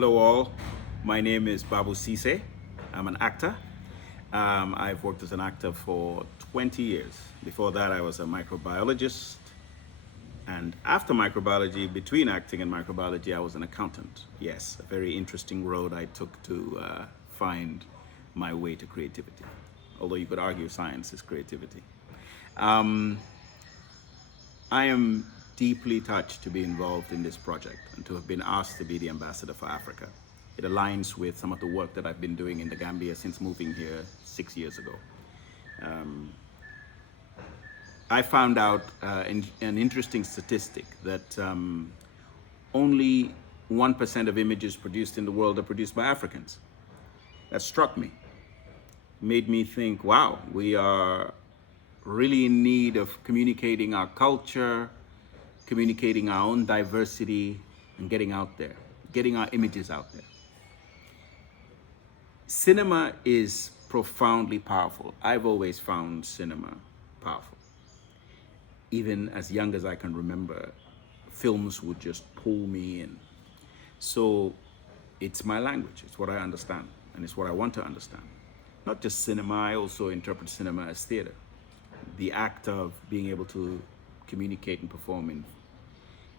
Hello all, my name is Babou Ceesay. I'm an actor. I've worked as an actor for 20 years. Before that, I was a microbiologist. And after microbiology, between acting and microbiology, I was an accountant. Yes, a very interesting road I took to find my way to creativity. Although you could argue science is creativity. Um, I am deeply touched to be involved in this project and to have been asked to be the ambassador for Africa. It aligns with some of the work that I've been doing in the Gambia since moving here 6 years ago. I found out an interesting statistic that only 1% of images produced in the world are produced by Africans. That struck me, made me think, wow, we are really in need of communicating our culture, communicating our own diversity, and getting out there, getting our images out there. Cinema is profoundly powerful. I've always found cinema powerful. Even as young as I can remember, films would just pull me in. So it's my language, it's what I understand, and it's what I want to understand. Not just cinema, I also interpret cinema as theater. The act of being able to communicate and perform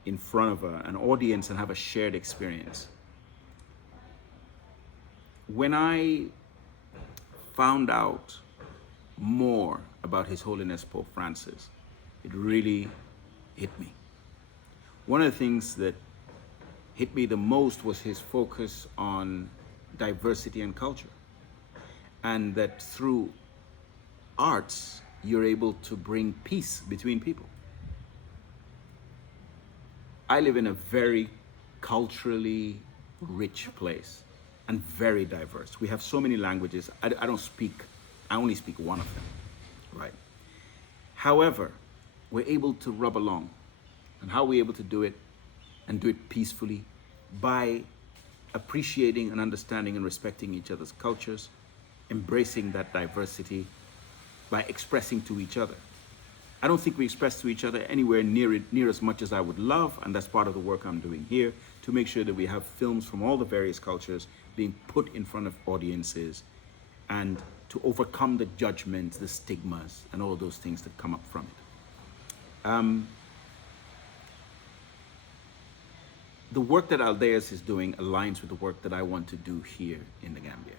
in front of an audience and have a shared experience. When I found out more about His Holiness Pope Francis, it really hit me. One of the things that hit me the most was his focus on diversity and culture, and that through arts, you're able to bring peace between people. I live in a very culturally rich place and very diverse. We have so many languages. I only speak one of them, right? However, we're able to rub along. And how are we able to do it and do it peacefully? By appreciating and understanding and respecting each other's cultures, embracing that diversity, by expressing to each other. I don't think we express to each other anywhere near as much as I would love, and that's part of the work I'm doing here, to make sure that we have films from all the various cultures being put in front of audiences, and to overcome the judgments, the stigmas, and all those things that come up from it. The work that Aldeas is doing aligns with the work that I want to do here in the Gambia.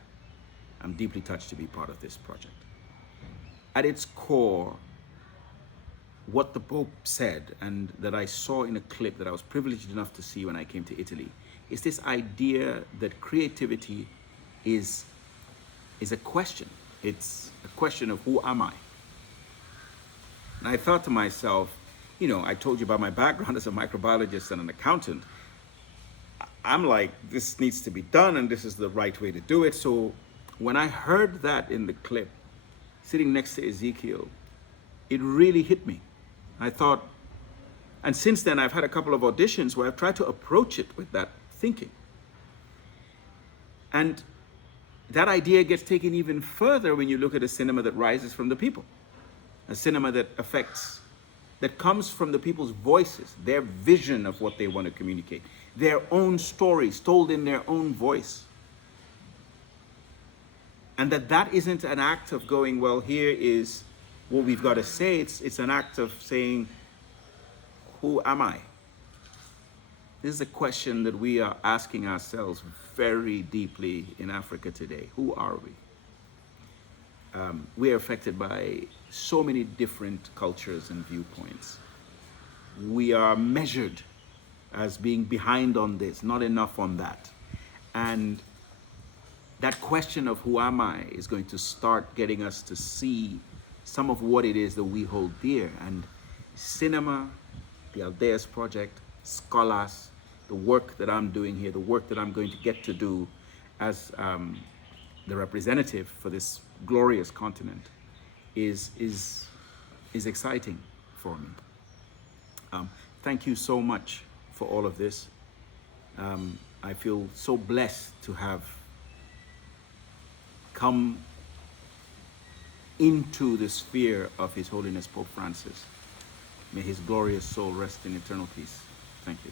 I'm deeply touched to be part of this project. At its core, what the Pope said, and that I saw in a clip that I was privileged enough to see when I came to Italy, is this idea that creativity is a question. It's a question of who am I? And I thought to myself, I told you about my background as a microbiologist and an accountant. I'm like, this needs to be done and this is the right way to do it. So when I heard that in the clip, sitting next to Ezekiel, it really hit me. I thought, and since then I've had a couple of auditions where I've tried to approach it with that thinking. And that idea gets taken even further when you look at a cinema that rises from the people. A cinema that comes from the people's voices, their vision of what they want to communicate, their own stories told in their own voice. And that isn't an act of going, well, here is what we've got to say. It's an act of saying, who am I? This is a question that we are asking ourselves very deeply in Africa today. Who are we? We are affected by so many different cultures and viewpoints. We are measured as being behind on this, not enough on that. And that question of who am I is going to start getting us to see some of what it is that we hold dear. And cinema, the Aldeas Project, scholars, the work that I'm doing here, the work that I'm going to get to do as the representative for this glorious continent is exciting for me. Thank you so much for all of this. I feel so blessed to have come into the sphere of His Holiness Pope Francis. May his glorious soul rest in eternal peace. Thank you.